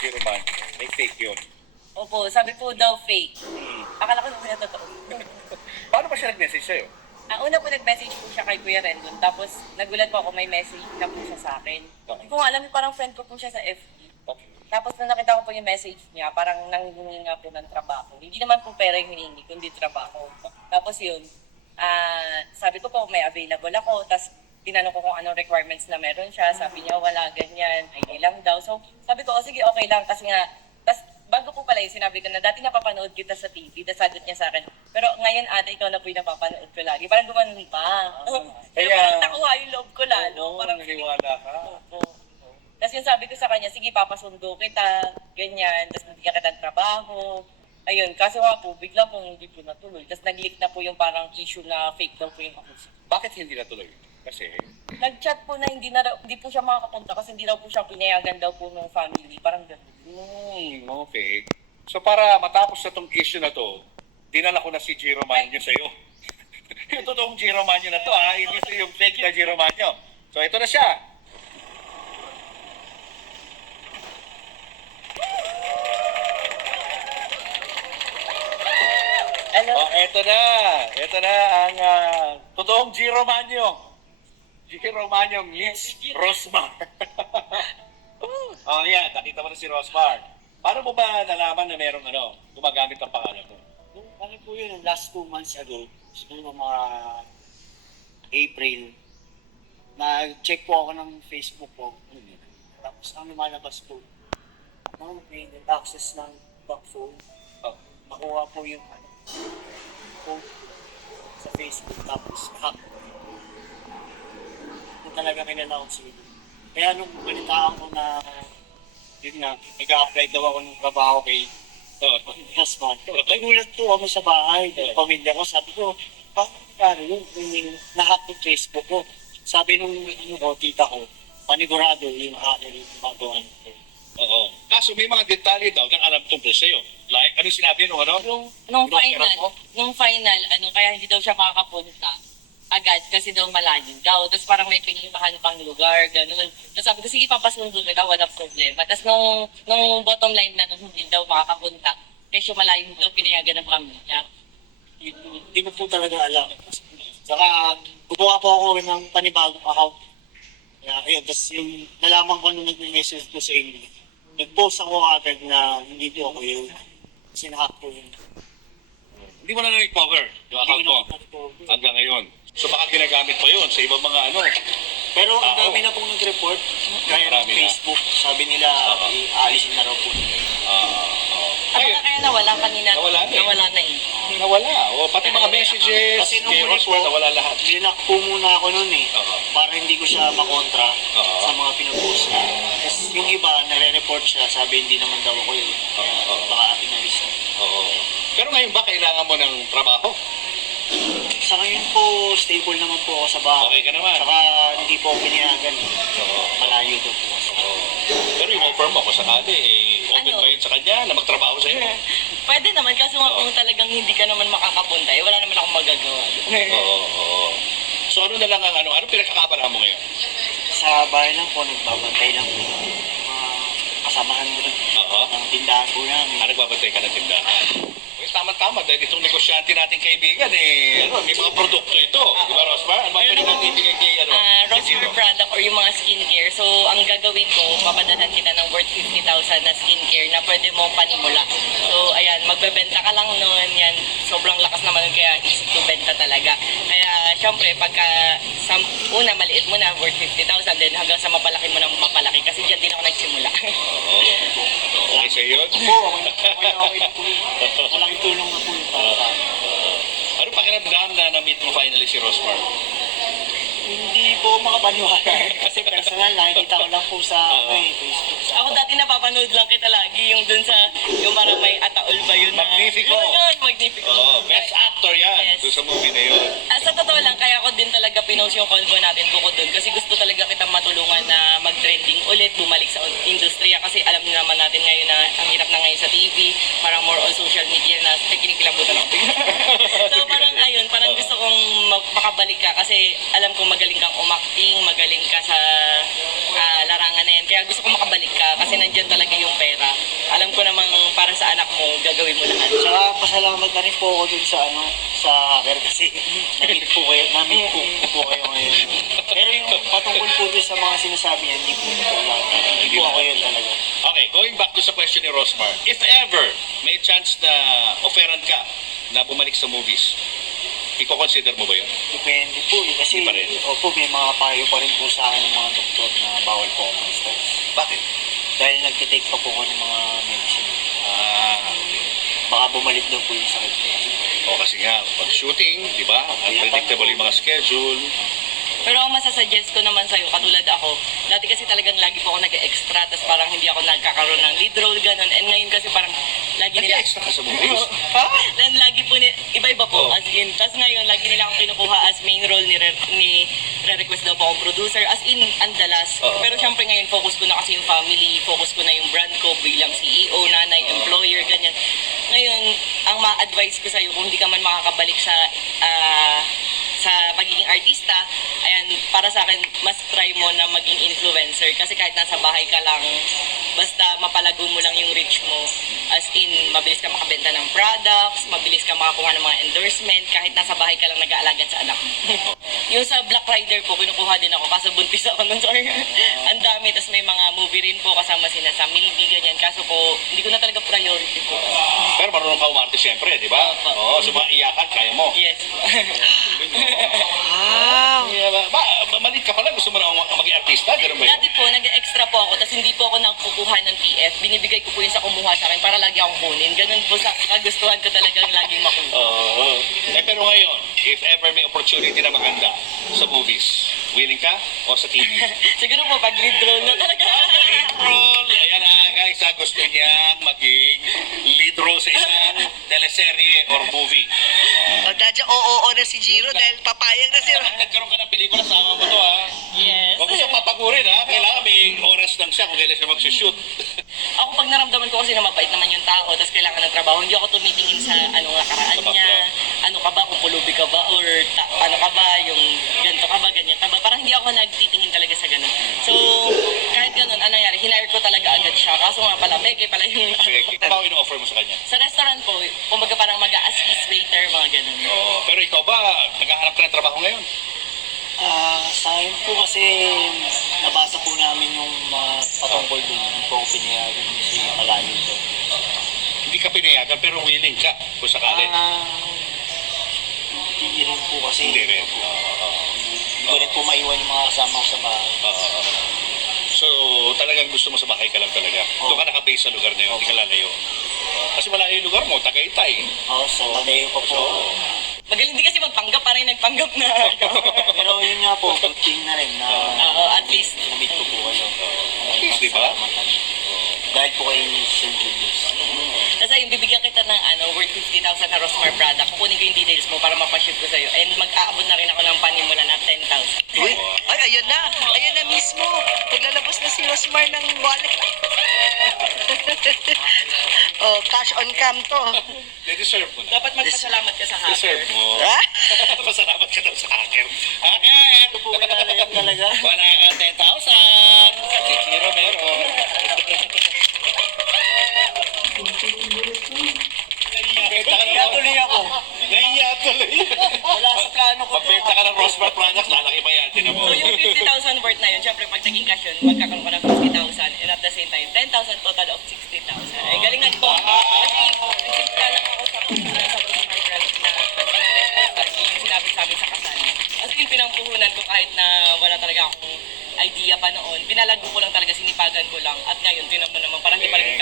Jiro Man. May fake yun. Opo, sabi po daw fake. Hmm. Akala ko naman na totoo. Paano ba siya nag-message sa'yo? Una po nag-message po siya kay Kuya Rendon, tapos nagulat po ako may message na po siya sa akin. Okay. Hindi ko nga alam, parang friend ko po siya sa FB. Okay. Tapos nung nakita ko po yung message niya, parang nanghihingi nga po ng trabaho. Hindi naman po pera yung hinihingi, kundi trabaho. Tapos yun, sabi ko po may available ako, tapos tinanong ko kung anong requirements na meron siya. Sabi niya, wala, ganyan, ID lang daw. So sabi ko, sige, okay lang, kasi nga, tapos bago ko pala yung sinabi ko na dati napapanood kita sa TV, tapos sagot niya sa akin, pero ngayon ate, ikaw na po yung napapanood ko lagi. Parang gumanon pa. Kaya parang nakuha yung loob ko lalo. Parang naniwala ka. opo. Tapos yung sabi ko sa kanya, sige, papasundo kita, ganyan, tapos bigyan kita ng trabaho. Ayun, kaso nga po, bigla pong hindi po natuloy. Tapos nag-leak na po yung parang issue na fake daw po yung account. Bakit hindi natuloy? Kasi, Nag-chat po na hindi po siya makakapunta kasi hindi daw po siya pinayagan daw po ng family. Parang gano'n. okay. So para matapos na tong issue na to, dinala ko na si Jiro Manyo sa'yo. Yung totoong Jiro Manyo na to, hindi yung fake na Jiro Manyo. So ito na siya. Ano? Oh, ito na. Ito na ang totoong Jiro Manyo. Jiro Manyo meets Rosmar. Oh, yeah. Nakita mo na si Rosmar. Paano mo ba nalaman na merong gumagamit ang pangalan mo? Ano po yun, last 2 months ago, siguro mga April, nag-check po ako ng Facebook ko. Tapos ang lumalabas po, may access ng back phone. Oh. Makuha po yung code sa Facebook, tapos hack. Kung talaga kinalaw sila. Kaya nung balitaan ko na, yun nga, nag-a-apply daw ako ng trabaho kay Gasman. Nagulat po ako sa bahay, ng pamilya ko. Sabi ko, paano yun? Yung nahack yung Facebook ko. Sabi nung tita ko, panigurado yung hacker yung magawa nito. Oo. Kaso may mga detalye daw na alam tungkol sa'yo. Like, ano sinabi nung Nung Broker final, kaya hindi daw siya makakapunta agad kasi daw malayo daw. Tapos parang may pinilipahan pang lugar, gano'n. Tapos sabi ko, sige, papasundo kita, walang problema. Tapos nung bottom line na hindi daw makakapunta, kasi malayo daw pinayagan ng pamilya. Hindi ko po talaga alam. Saka, gumawa po ako ng panibagong account. Kaya, ayun, tapos yung nalaman ko nung nag-message ko sa inyo, nag-post ako agad na hindi po ako yun. Sinahack ko yun. Hindi mo na na-recover yung account mo hanggang ngayon. So baka ginagamit pa yun sa ibang mga Pero ang dami na pong nag-report. Gaya ng Marami na. Facebook, sabi nila, aalisin na raw po nila. Kaya nawala kanina. Nawala na eh. Nawala na eh. Nawala. O, pati mga messages, Kasi nung kay huli Roswell, po, nawala lahat. linak po muna ako nun eh. Oo. Para hindi ko siya makontra Oo. sa mga pinapost niya. Tapos yung iba, nare-report siya, sabi hindi naman daw ako yun. Kaya Oo. baka inalis na. Oo. Pero ngayon ba kailangan mo ng trabaho? Sa ngayon po, stable naman po ako sa bahay. Okay ka naman. Saka hindi po ako pinayagan. Oo. Malayo daw po ako. Oo. Pero yung offer mo kung sakali, open ba yun sa kanya na magtrabaho sa'yo? Pwede naman, kaso nga kung talagang hindi ka naman makakapunta, wala naman akong magagawa. Oo. Oo. So ano na lang ano pinagkakabalahan mo ngayon? Sa bahay lang po, nagbabantay lang po. Mga kasamahan ko rin. Oo. Ng tindahan po namin. Nagbabantay ka ng tindahan. Well, tama-tama dahil itong negosyante nating kaibigan may mga produkto ito. Di ba, Rosmar? Ano ba pwede natin ibigay kay Rosmar product or yung mga skincare. So, ang gagawin ko, papadalhan kita ng worth 50,000 na skincare na pwede mong panimula. So, ayan, magbebenta ka lang nun. Yan, sobrang lakas naman nun, kaya easy to benta talaga. Kaya, syempre, pagka sa una, maliit mo na, worth 50,000, then hanggang sa mapalaki mo na mapalaki. Kasi dyan din ako nagsimula. Oo. Okay sa iyo? Okay na po. Malaking tulong na po yung para sa akin. Ano pakiramdam na na-meet mo finally si Rosmar? Hindi po makapaniwala. Kasi personal, nakikita ko lang po sa Facebook. Ako dati napapanood lang kita lagi yung dun sa, yung parang may ataol ba yun na... Magnifico. Yun, Magnifico. Best actor yan Yes. doon sa movie na yun. Sa totoo lang, kaya ko din talaga pinost yung convo natin bukod dun. Kasi gusto talaga kitang matulungan na mag-trending ulit, bumalik sa industriya. Kasi alam niyo naman natin ngayon na ang hirap na ngayon sa TV, parang more on social media na kinikilabutan ako. So parang ayun, parang gusto kong makabalik ka kasi alam kong magaling kang umakting, magaling ka sa larangan na yan. Kaya gusto kong makabalik ka kasi nandyan talaga yung pera. alam ko namang para sa anak mo, gagawin mo lahat. Saka pasalamat na rin po ako dun sa sa hacker kasi na-meet po kayo ngayon. Pero yung patungkol po dun sa mga sinasabi niya, hindi po totoo lahat. Hindi po ako yun talaga. Okay, going back to sa question ni Rosmar. If ever may chance na offeran ka na bumalik sa movies, i-consider mo ba yun? Depende po eh. Kasi, Hindi pa rin. opo, may mga payo pa rin po sa akin ng mga doktor na bawal po ako mag-stress. Bakit? Dahil nagtitake pa po ako ng mga medicine. Okay. Baka bumalik daw po yung sakit ko. O kasi nga, pag shooting, di ba? Unpredictable yung mga schedule. Pero ang masasuggest ko naman sa'yo, katulad ako, dati kasi talagang lagi po ako nag-extra, tapos parang hindi ako nagkakaroon ng lead role, ganun. And ngayon kasi parang lagi nila... Nag-extra ka sa movies? Ha? Then lagi po, iba-iba po, Oh. as in. Tapos ngayon, lagi nila akong kinukuha as main role re-request daw po akong producer, as in, andalas. Oh. Pero syempre ngayon, focus ko na kasi yung family, focus ko na yung brand ko bilang CEO, nanay, employer, ganyan. Ngayon, ang ma-advise ko sa'yo, kung hindi ka man makakabalik sa pagiging artista, ayan, para sa akin, mas try mo na maging influencer. Kasi kahit nasa bahay ka lang, basta mapalago mo lang yung reach mo. As in, mabilis ka makabenta ng products, mabilis ka makakuha ng mga endorsement, kahit nasa bahay ka lang nag-aalaga sa anak mo. Yung sa Black Rider po, kinukuha din ako, kaso buntis ako nun. Sorry. Ang dami, tas may mga movie rin po kasama sina sa Milby, ganyan. Kaso po, hindi ko na talaga priority po. Pero marunong ka umarte siyempre, di ba? Opo. Oo, so mga iyakan, kaya mo. Yes. Malit ka pala, gusto mo na maging artista, gano'n ba yun? Dati po, nag-extra po ako, tapos hindi po ako nakukuha ng TF. Binibigay ko po yun sa kumuha sa akin para lagi akong kunin. Ganun po sa kagustuhan ko talagang laging makuha. Oo. Pero ngayon, if ever may opportunity na maganda sa movies, willing ka o sa TV? Siguro po, pag lead role na talaga. Lead role! Ayan na guys, gusto niyang maging lead role sa isang teleserye or movie. O, dadya, oo na si Jiro dahil papayag na si Kapag nagkaroon ka ng pelikula, sama mo to ha. Yes. Huwag mo siya papagurin ha. Kailangan may oras lang siya kung kailan siya magsushoot. Ako pag naramdaman ko kasi na mabait naman yung tao, tapos kailangan ng trabaho, hindi ako tumitingin sa anong nakaraan Sa niya, background. ano ka ba, kung pulubi ka ba, or ano ka ba, yung ganito ka ba, ganyan ka ba. Parang hindi ako nagtitingin talaga sa ganun. So, kahit ganun, ano nangyari, hinire ko talaga agad siya. Kaso nga pala, Beke pala yung... Ano ba ino-offer mo sa kanya? Sa restaurant po, kumbaga parang mag-a-assist waiter, mga ganun. Oo. Pero ikaw ba, naghahanap ka ng trabaho ngayon? Sa akin po kasi nabasa po namin yung patungkol dun, hindi po ako pinayagan kasi malayo ito. Hindi ka pinayagan pero willing ka kung sakali. Hindi rin po kasi. Hindi rin. Hindi ko rin po maiwan yung mga kasama ko sa bahay. So, talagang gusto mo sa bahay ka lang talaga. Doon ka nakabase sa lugar na yun, hindi ka lalayo. Kasi malayo yung lugar mo, Tagaytay. Oo, so malayo pa po. Magaling din kasi magpanggap, parang nagpanggap na. Pero yun nga po, good thing na rin na Oo, at least. namit ko po kayo. At least, di ba? Dahil po kay Sir Julius. Tapos ayun, bibigyan kita ng worth 50,000 na Rosmar product. Kukunin ko yung details mo para mapashoot ko sa'yo. And mag-aabot na rin ako ng panimula na 10,000. Uy, ay, ayan na mismo. Naglalabas na si Rosmar ng wallet. Oh, cash on cam to. Deserve mo na. Dapat magpasalamat ka sa hacker. Deserve mo. Ha? Pasalamat ka daw sa hacker. Hacker! Ito po kilala talaga. Wala ka 10,000! Si Chiro meron. Nahiya tuloy ako. Nahiya tuloy. Wala sa plano ko to. Pagbenta ka ng Rosmar Products, lalaki pa yan. Tinan mo. So yung 50,000 worth na yun, syempre pag naging cash yun, magkakaroon ka ng 50,000 and at the same time, 10,000 total of 60,000. Ay, galing nga po. Kasi nagsimula lang ako sa pagkakas sa Rosmar Products na yung sinabi sa amin sa kasal. As in, pinampuhunan ko kahit na wala talaga akong idea pa noon. Pinalago ko lang talaga, sinipagan ko lang. At ngayon, tinan mo naman, parang di pa rin